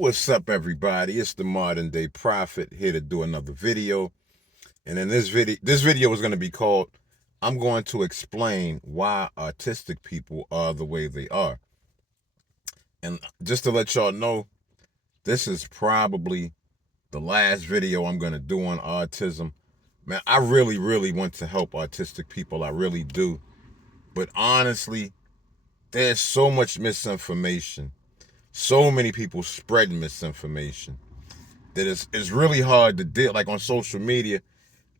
What's up, everybody? It's the Modern Day Prophet here to do another video. And in this video is going to be called, I'm going to explain why autistic people are the way they are. And just to let y'all know, this is probably the last video I'm going to do on autism. Man, I really want to help autistic people. I really do. But honestly, there's so much misinformation. So many people spreading misinformation that it's really hard to deal. Like on social media,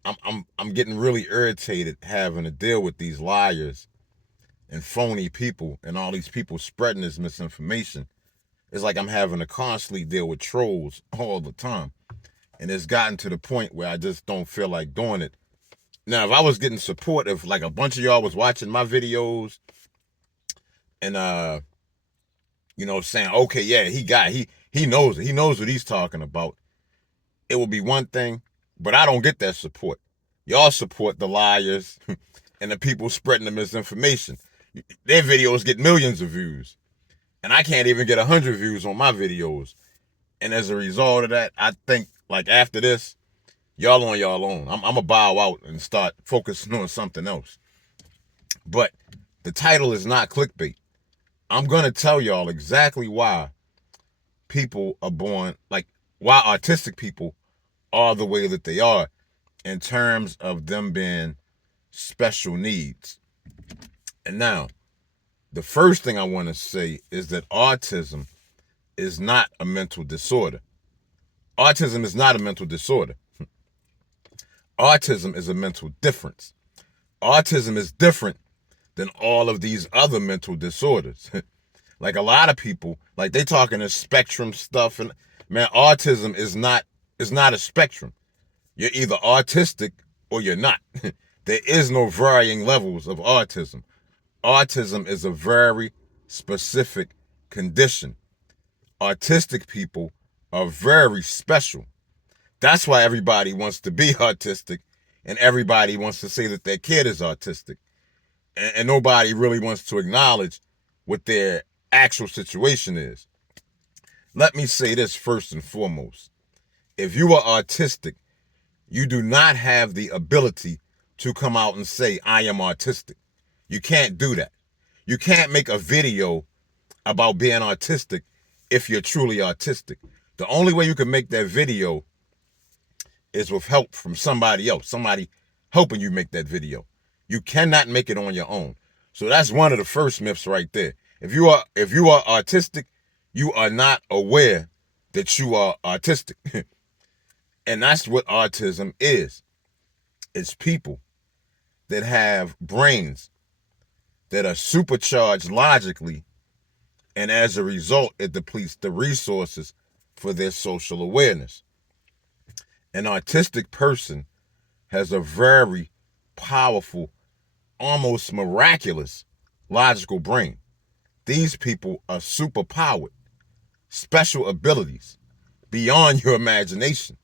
I'm getting really irritated having to deal with these liars and phony people and all these people spreading this misinformation. It's like I'm having to constantly deal with trolls all the time. And it's gotten to the point where I just don't feel like doing it. Now, if I was getting support, if like a bunch of y'all was watching my videos and saying, okay, yeah, he knows it. He knows what he's talking about, it would be one thing, but I don't get that support. Y'all support the liars and the people spreading the misinformation. Their videos get millions of views, and I can't even get 100 views on my videos. And as a result of that, I think like after this, y'all on y'all own. I'm gonna bow out and start focusing on something else. But the title is not clickbait. I'm gonna tell y'all exactly why people are born, like why autistic people are the way that they are in terms of them being special needs. And now, the first thing I want to say is that autism is not a mental disorder. Autism is not a mental disorder. Autism is a mental difference. Autism is different than all of these other mental disorders. Like a lot of people, like they talking this spectrum stuff, and man, autism is not a spectrum. You're either autistic or you're not. There is no varying levels of autism. Autism is a very specific condition. Autistic people are very special. That's why everybody wants to be autistic and everybody wants to say that their kid is autistic. And nobody really wants to acknowledge what their actual situation is. Let me say this first and foremost. If you are autistic, you do not have the ability to come out and say, I am autistic. You can't do that. You can't make a video about being autistic if you're truly autistic. The only way you can make that video is with help from somebody else, somebody helping you make that video. You cannot make it on your own. So that's one of the first myths right there. If you are autistic, you are not aware that you are autistic. And that's what autism is. It's people that have brains that are supercharged logically, and as a result, it depletes the resources for their social awareness. An autistic person has a very powerful, almost miraculous logical brain. These people are superpowered, special abilities beyond your imagination.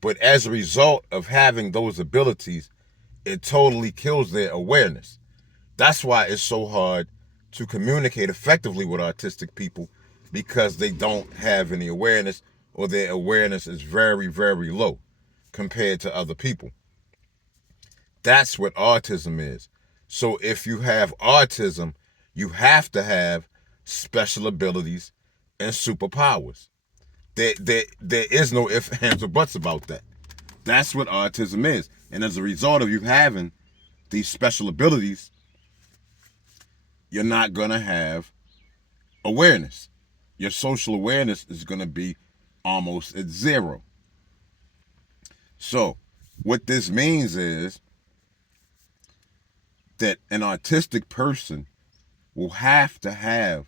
But as a result of having those abilities, it totally kills their awareness. That's why it's so hard to communicate effectively with autistic people, because they don't have any awareness, or their awareness is very low compared to other people. That's what autism is. So if you have autism, you have to have special abilities and superpowers. There is no ifs, ands, or buts about that. That's what autism is. And as a result of you having these special abilities, you're not going to have awareness. Your social awareness is going to be almost at zero. So what this means is that an autistic person will have to have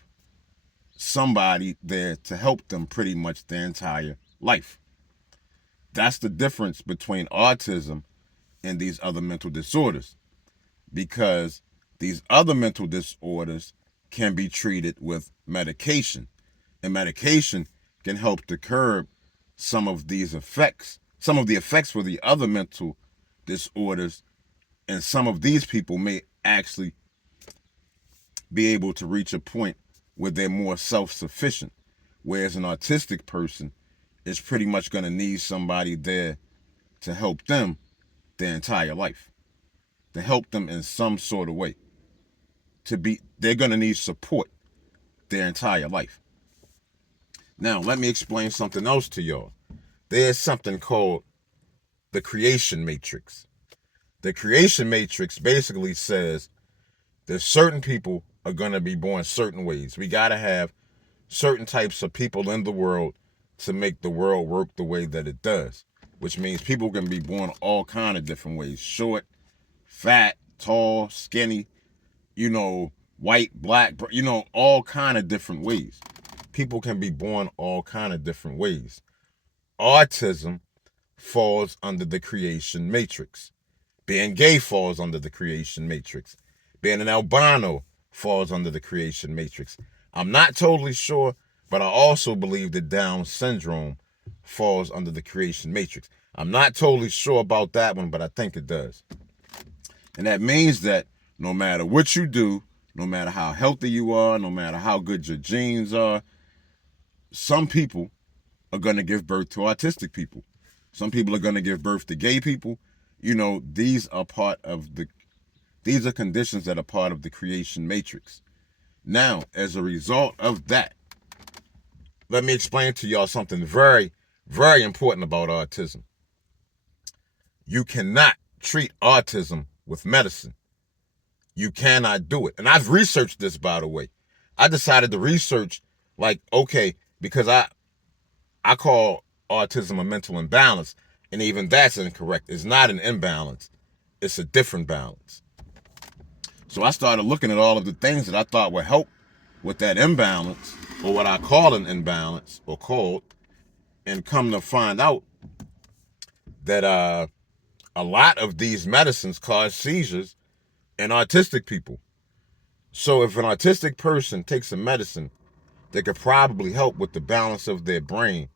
somebody there to help them pretty much their entire life. That's the difference between autism and these other mental disorders, because these other mental disorders can be treated with medication, and medication can help to curb some of these effects, some of the effects for the other mental disorders, and some of these people may actually be able to reach a point where they're more self-sufficient, Whereas an autistic person is pretty much going to need somebody there to help them their entire life, to help them in some sort of way. They're going to need support their entire life. Now, let me explain something else to y'all. There's something called the creation matrix. The creation matrix basically says that certain people are going to be born certain ways. We got to have certain types of people in the world to make the world work the way that it does, which means people can be born all kind of different ways: short, fat, tall, skinny, white, black, all kind of different ways. People can be born all kind of different ways. Autism falls under the creation matrix. Being gay falls under the creation matrix. Being an albino falls under the creation matrix. I'm not totally sure, but I also believe that Down syndrome falls under the creation matrix. I'm not totally sure about that one, but I think it does. And that means that no matter what you do, no matter how healthy you are, no matter how good your genes are, some people are going to give birth to autistic people. Some people are going to give birth to gay people. These are conditions that are part of the creation matrix. Now, as a result of that, let me explain to y'all something very, very important about autism. You cannot treat autism with medicine. You cannot do it. And I've researched this, by the way. I decided to research, because I call autism a mental imbalance, and even that's incorrect. It's not an imbalance. It's a different balance. So I started looking at all of the things that I thought would help with that imbalance, or what I call an imbalance, and come to find out that a lot of these medicines cause seizures in autistic people. So if an autistic person takes a medicine that could probably help with the balance of their brain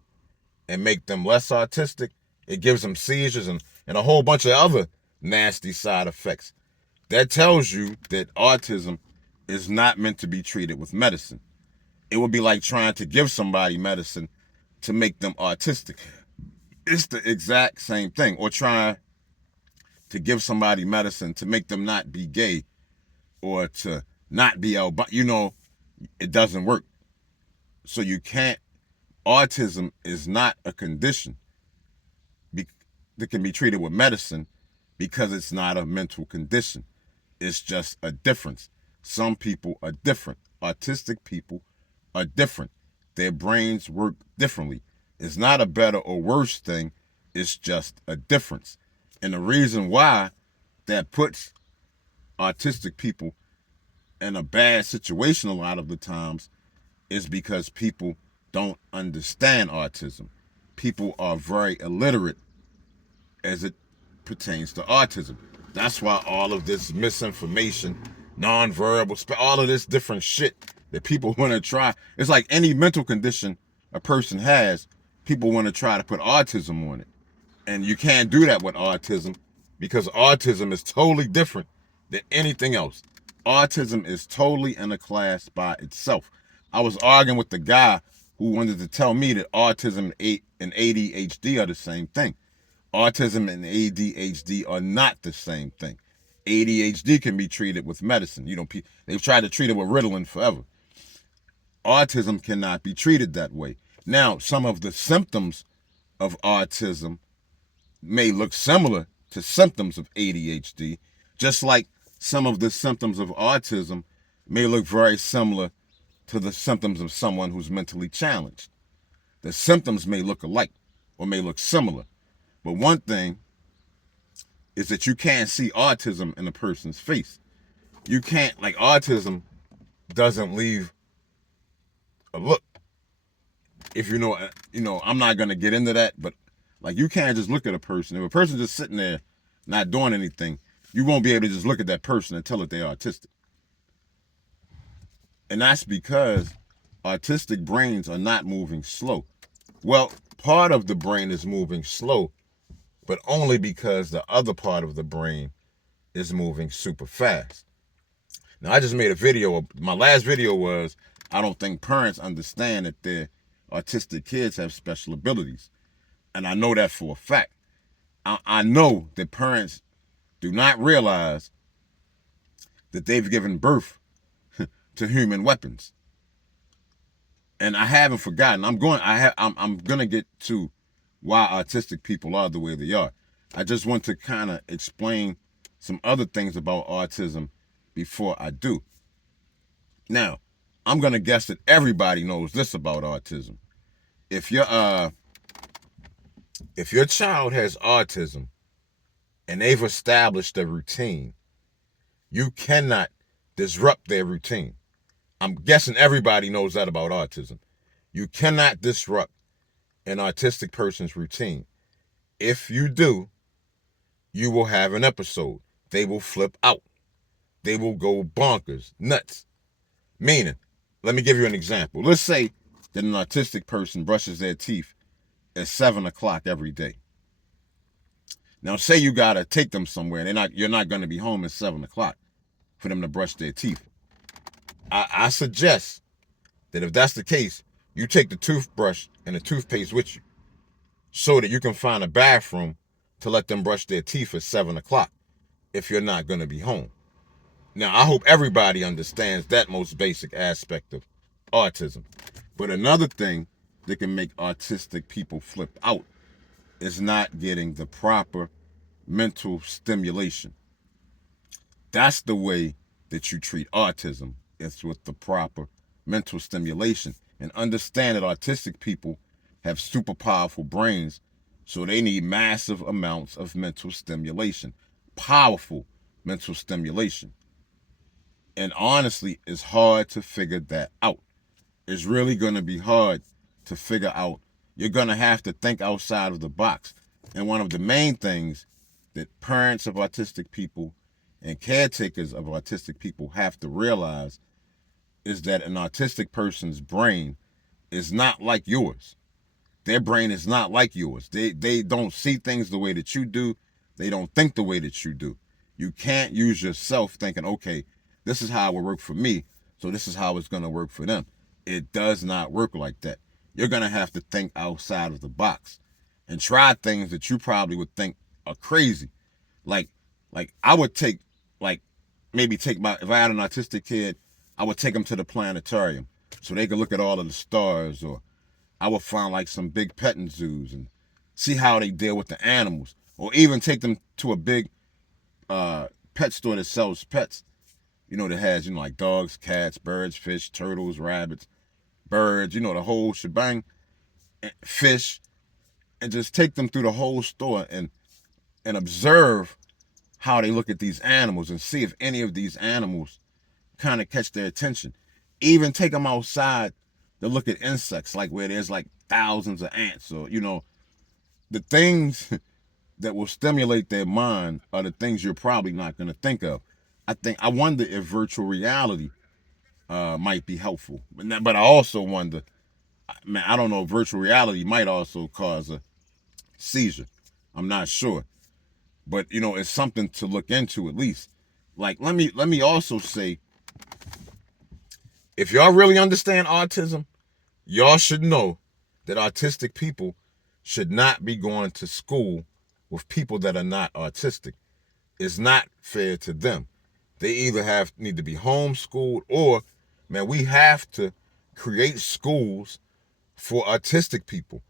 and make them less autistic, it gives them seizures and a whole bunch of other nasty side effects. That tells you that autism is not meant to be treated with medicine. It would be like trying to give somebody medicine to make them autistic. It's the exact same thing. Or trying to give somebody medicine to make them not be gay or to not be albino. It doesn't work. So you can't. Autism is not a condition that can be treated with medicine because it's not a mental condition. It's just a difference. Some people are different. Autistic people are different. Their brains work differently. It's not a better or worse thing. It's just a difference. And the reason why that puts autistic people in a bad situation a lot of the times is because people don't understand autism. People are very illiterate as it pertains to autism. That's why all of this misinformation, nonverbal, all of this different shit that people want to try. It's like any mental condition a person has, people want to try to put autism on it. And you can't do that with autism because autism is totally different than anything else. Autism is totally in a class by itself. I was arguing with the guy who wanted to tell me that autism and ADHD are the same thing. Autism and ADHD are not the same thing. ADHD can be treated with medicine. They've tried to treat it with Ritalin forever. Autism cannot be treated that way. Now, some of the symptoms of autism may look similar to symptoms of ADHD, just like some of the symptoms of autism may look very similar to the symptoms of someone who's mentally challenged. The symptoms may look alike or may look similar. But one thing is that you can't see autism in a person's face. You can't, autism doesn't leave a look. If I'm not going to get into that, but you can't just look at a person. If a person's just sitting there not doing anything, you won't be able to just look at that person and tell that they're autistic. And that's because autistic brains are not moving slow. Well, part of the brain is moving slow, but only because the other part of the brain is moving super fast. Now, I just made a video. My last video was, I don't think parents understand that their autistic kids have special abilities. And I know that for a fact. I know that parents do not realize that they've given birth to human weapons. And I haven't forgotten. I'm gonna get to why autistic people are the way they are. I just want to kind of explain some other things about autism before I do. Now, I'm gonna guess that everybody knows this about autism. If your child has autism and they've established a routine, you cannot disrupt their routine. I'm guessing everybody knows that about autism. You cannot disrupt an autistic person's routine. If you do, you will have an episode. They will flip out. They will go bonkers, nuts. Meaning, let me give you an example. Let's say that an autistic person brushes their teeth at 7 o'clock every day. Now, say you gotta take them somewhere, and you're not gonna be home at 7 o'clock for them to brush their teeth. I suggest that if that's the case, you take the toothbrush and the toothpaste with you so that you can find a bathroom to let them brush their teeth at 7 o'clock if you're not going to be home. Now, I hope everybody understands that most basic aspect of autism. But another thing that can make autistic people flip out is not getting the proper mental stimulation. That's the way that you treat autism. It's with the proper mental stimulation. And understand that autistic people have super powerful brains, so they need massive amounts of mental stimulation. Powerful mental stimulation. And honestly, it's hard to figure that out. It's really going to be hard to figure out. You're going to have to think outside of the box. And one of the main things that parents of autistic people and caretakers of autistic people have to realize is that an autistic person's brain is not like yours. Their brain is not like yours. They don't see things the way that you do. They don't think the way that you do. You can't use yourself thinking, okay, this is how it will work for me, so this is how it's going to work for them. It does not work like that. You're going to have to think outside of the box and try things that you probably would think are crazy. Like I would take, if I had an autistic kid, I would take them to the planetarium so they could look at all of the stars, or I would find like some big petting zoos and see how they deal with the animals, or even take them to a big pet store that sells pets, that has, like dogs, cats, birds, fish, turtles, rabbits, birds, the whole shebang, fish, and just take them through the whole store and observe how they look at these animals and see if any of these animals kind of catch their attention. Even take them outside to look at insects, like where there's like thousands of ants, or, the things that will stimulate their mind are the things you're probably not going to think of. I wonder if virtual reality might be helpful. But I also wonder, man, I don't know, virtual reality might also cause a seizure. I'm not sure. But, it's something to look into at least. Like, let me also say, if y'all really understand autism, y'all should know that autistic people should not be going to school with people that are not autistic. It's not fair to them. They either need to be homeschooled, or, man, we have to create schools for autistic people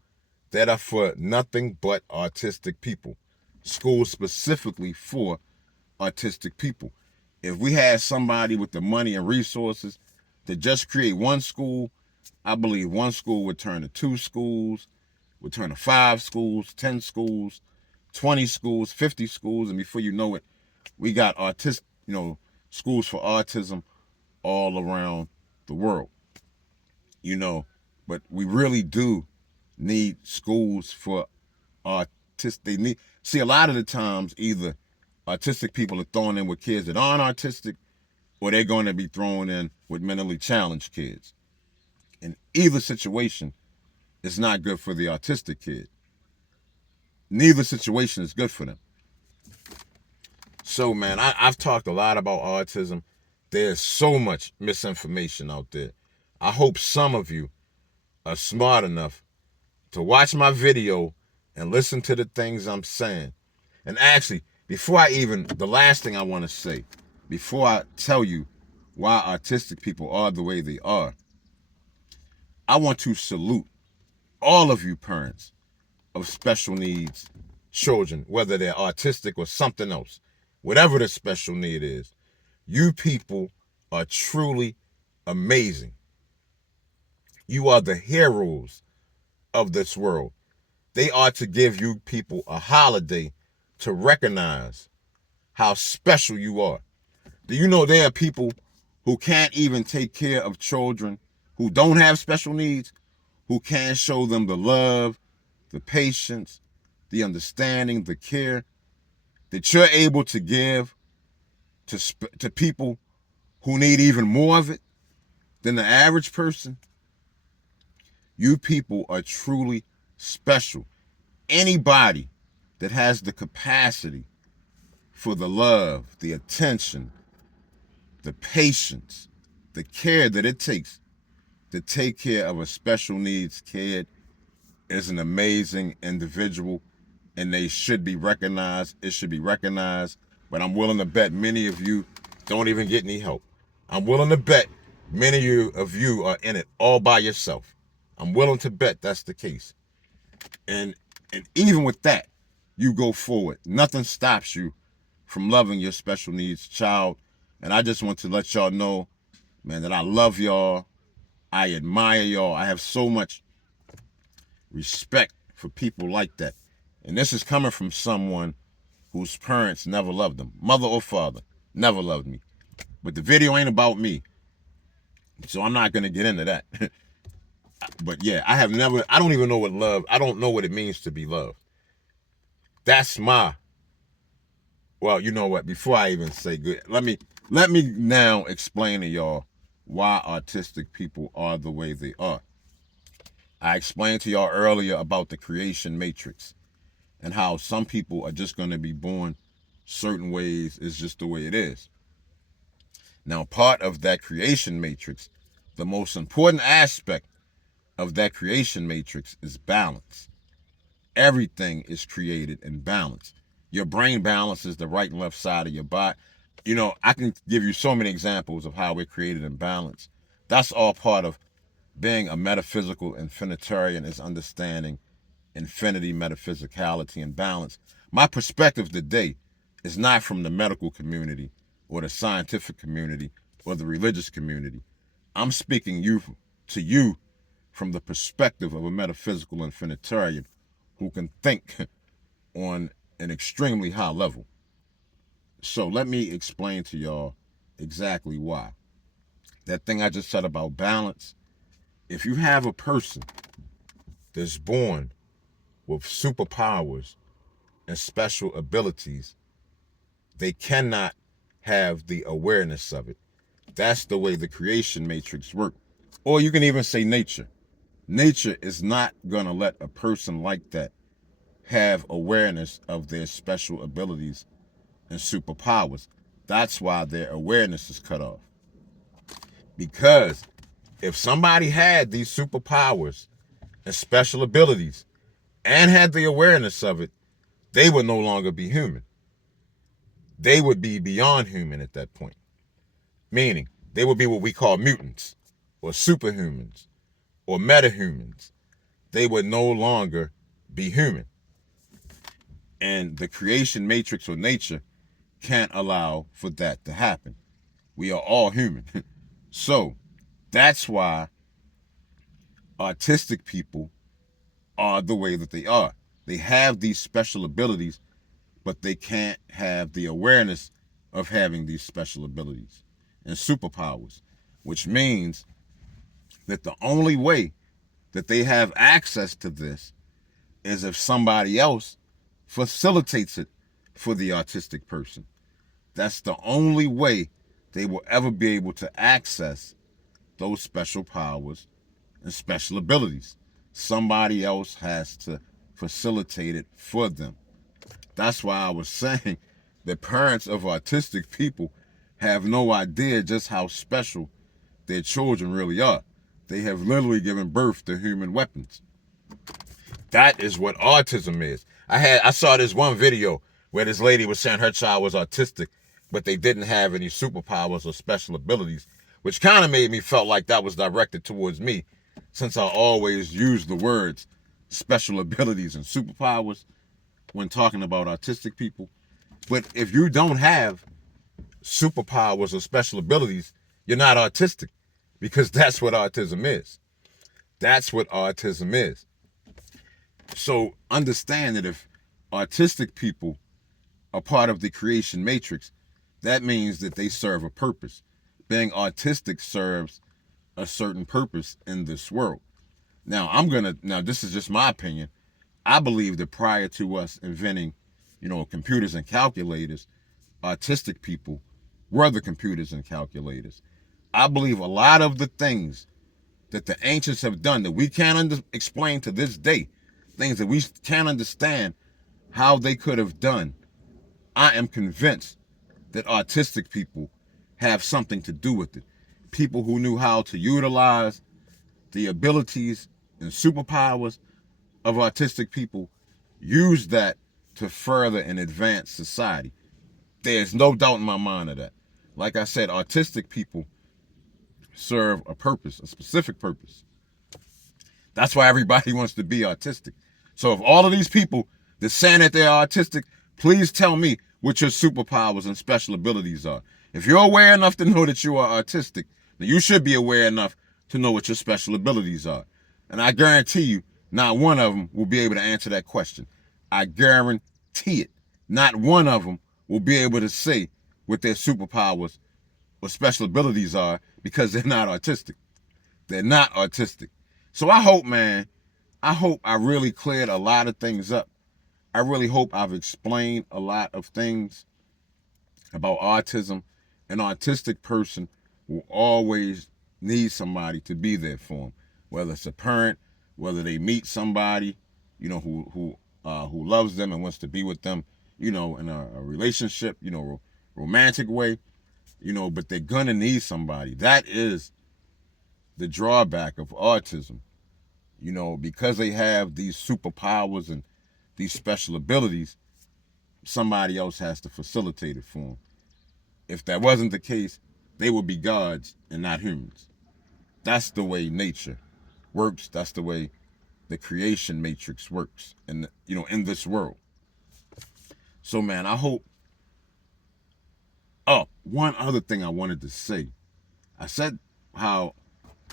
that are for nothing but autistic people. Schools specifically for autistic people. If we had somebody with the money and resources to just create one school, I believe one school would turn to 2 schools, would turn to 5 schools, 10 schools, 20 schools, 50 schools, and before you know it, we got schools for autism all around the world. But we really do need schools for autistic. See, a lot of the times, either autistic people are thrown in with kids that aren't autistic, or they're going to be thrown in with mentally challenged kids. In either situation, it's not good for the autistic kid. Neither situation is good for them. So, man, I've talked a lot about autism. There's so much misinformation out there. I hope some of you are smart enough to watch my video and listen to the things I'm saying. And actually, the last thing I want to say, before I tell you why autistic people are the way they are, I want to salute all of you parents of special needs children, whether they're autistic or something else, whatever the special need is. You people are truly amazing. You are the heroes of this world. They are to give you people a holiday to recognize how special you are. Do you know there are people who can't even take care of children who don't have special needs, who can't show them the love, the patience, the understanding, the care that you're able to give to people who need even more of it than the average person? You people are truly special. Anybody that has the capacity for the love, the attention, the patience, the care that it takes to take care of a special needs kid is an amazing individual, and they should be recognized. It should be recognized. But I'm willing to bet many of you don't even get any help. I'm willing to bet many of you are in it all by yourself. I'm willing to bet that's the case. And even with that, you go forward. Nothing stops you from loving your special needs child. And I just want to let y'all know, man, that I love y'all. I admire y'all. I have so much respect for people like that. And this is coming from someone whose parents never loved them. Mother or father never loved me. But the video ain't about me, so I'm not going to get into that. But yeah, I don't even know what love, I don't know what it means to be loved. That's well, you know what, before I even say good, let me now explain to y'all why autistic people are the way they are. I explained to y'all earlier about the creation matrix and how some people are just going to be born certain ways. It's just the way it is. Now, part of that creation matrix, the most important aspect of that creation matrix is balance. Everything is created in balance. Your brain balances the right and left side of your body. You know, I can give you so many examples of how we're created in balance. That's all part of being a metaphysical infinitarian, is understanding infinity, metaphysicality, and balance. My perspective today is not from the medical community or the scientific community or the religious community. I'm speaking to you from the perspective of a metaphysical infinitarian who can think on an extremely high level. So let me explain to y'all exactly why. That thing I just said about balance, if you have a person that's born with superpowers and special abilities, they cannot have the awareness of it. That's the way the creation matrix works. Or you can even say nature. Nature is not going to let a person like that have awareness of their special abilities and superpowers. That's why their awareness is cut off. Because if somebody had these superpowers and special abilities and had the awareness of it, they would no longer be human. They would be beyond human at that point. Meaning, they would be what we call mutants or superhumans or metahumans. They would no longer be human. And the creation matrix or nature can't allow for that to happen. We are all human. So that's why autistic people are the way that they are. They have these special abilities, but they can't have the awareness of having these special abilities and superpowers, which means that the only way that they have access to this is if somebody else facilitates it for the autistic person. That's the only way they will ever be able to access those special powers and special abilities. Somebody else has to facilitate it for them. That's why I was saying that parents of autistic people have no idea just how special their children really are. They have literally given birth to human weapons. That is what autism is. I saw this one video where this lady was saying her child was autistic, but they didn't have any superpowers or special abilities, which kind of made me felt like that was directed towards me, since I always use the words special abilities and superpowers when talking about autistic people. But if you don't have superpowers or special abilities, you're not autistic, because that's what autism is. That's what autism is. So understand that if autistic people are part of the creation matrix, that means that they serve a purpose. Being autistic serves a certain purpose in this world. Now, this is just my opinion. I believe that prior to us inventing, computers and calculators, autistic people were the computers and calculators. I believe a lot of the things that the ancients have done that we can't explain to this day, things that we can't understand how they could have done, I am convinced that autistic people have something to do with it. People who knew how to utilize the abilities and superpowers of autistic people use that to further and advance society. There's no doubt in my mind of that. Like I said, autistic people serve a purpose, a specific purpose. That's why everybody wants to be autistic. So if all of these people that saying that they're autistic, please tell me what your superpowers and special abilities are. If you're aware enough to know that you are autistic, then you should be aware enough to know what your special abilities are. And I guarantee you, not one of them will be able to answer that question. I guarantee it. Not one of them will be able to say what their superpowers or special abilities are, because they're not autistic. They're not autistic. So I hope, man, I really cleared a lot of things up. I really hope I've explained a lot of things about autism. An autistic person will always need somebody to be there for them, whether it's a parent, whether they meet somebody, who loves them and wants to be with them, in a relationship, romantic way, but they're gonna need somebody. That is the drawback of autism, because they have these superpowers and these special abilities. Somebody else has to facilitate it for them. If that wasn't the case, they would be gods and not humans. That's the way nature works. That's the way the creation matrix works in this world. So, man, I hope. Oh, one other thing I wanted to say. I said how,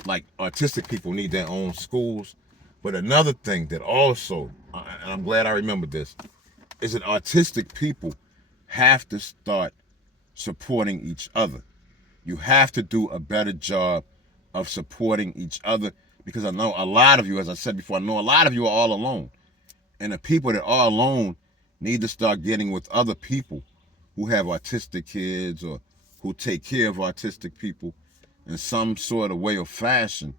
like, autistic people need their own schools. But another thing that also, and I'm glad I remembered this, is that autistic people have to start supporting each other. You have to do a better job of supporting each other, because I know a lot of you, as I said before, I know a lot of you are all alone. And the people that are alone need to start getting with other people who have autistic kids or who take care of autistic people in some sort of way or fashion.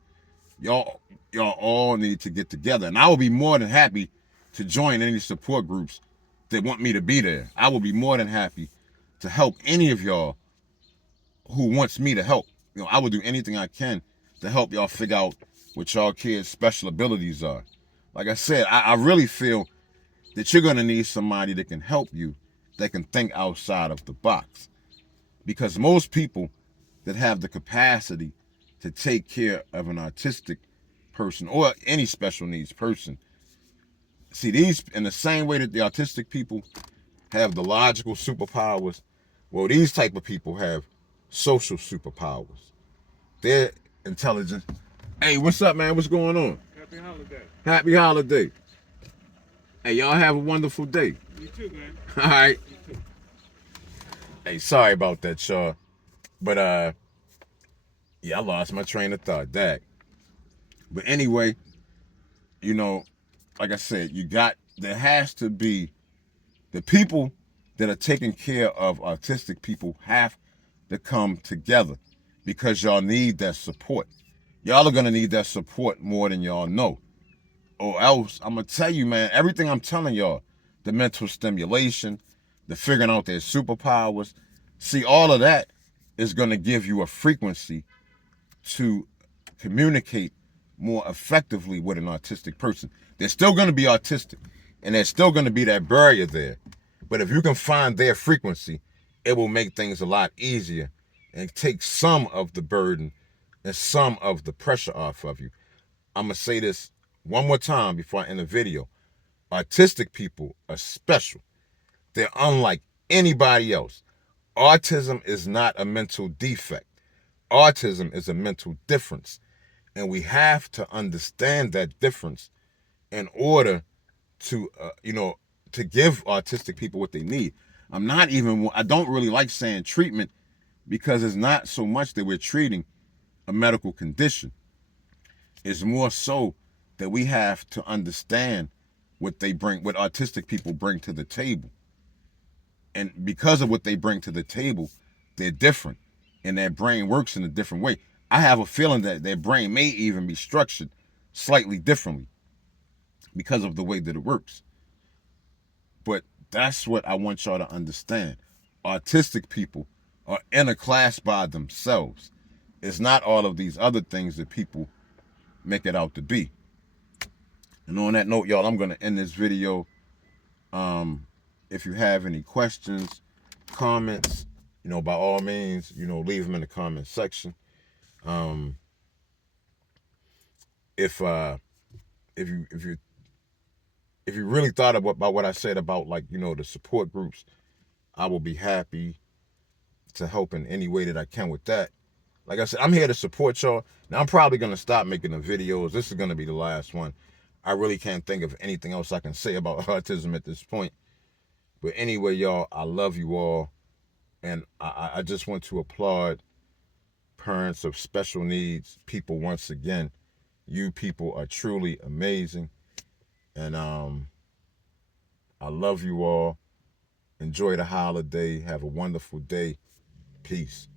Y'all all need to get together. And I will be more than happy to join any support groups that want me to be there. I will be more than happy to help any of y'all who wants me to help. I will do anything I can to help y'all figure out what y'all kids' special abilities are. Like I said, I really feel that you're going to need somebody that can help you, that can think outside of the box. Because most people that have the capacity to take care of an autistic person or any special needs person, see, these, in the same way that the autistic people have the logical superpowers, well, these type of people have social superpowers. They're intelligent. Hey, what's up, man? What's going on? Happy holiday. Happy holiday. Hey, y'all have a wonderful day. You too, man. All right. You too. Hey, sorry about that, y'all. But yeah, I lost my train of thought. Dag. But anyway, like I said, there has to be the people that are taking care of autistic people have to come together, because y'all need that support. Y'all are gonna need that support more than y'all know. Or else, I'm gonna tell you, man, everything I'm telling y'all, the mental stimulation, the figuring out their superpowers, see, all of that is gonna give you a frequency to communicate more effectively with an autistic person. They're still going to be autistic, and there's still going to be that barrier there. But if you can find their frequency, it will make things a lot easier and take some of the burden and some of the pressure off of you. I'm going to say this one more time before I end the video. Autistic people are special. They're unlike anybody else. Autism is not a mental defect. Autism is a mental difference. And we have to understand that difference in order to, to give autistic people what they need. I don't really like saying treatment, because it's not so much that we're treating a medical condition. It's more so that we have to understand what autistic people bring to the table. And because of what they bring to the table, they're different, and their brain works in a different way. I have a feeling that their brain may even be structured slightly differently because of the way that it works. But that's what I want y'all to understand. Autistic people are in a class by themselves. It's not all of these other things that people make it out to be. And on that note, y'all, I'm going to end this video. If you have any questions, comments, by all means, leave them in the comment section. If you really thought about what I said about, the support groups, I will be happy to help in any way that I can with that. Like I said, I'm here to support y'all. Now, I'm probably going to stop making the videos. This is going to be the last one. I really can't think of anything else I can say about autism at this point. But anyway, y'all, I love you all. And I just want to applaud parents of special needs people once again. You people are truly amazing. And I love you all. Enjoy the holiday. Have a wonderful day. Peace.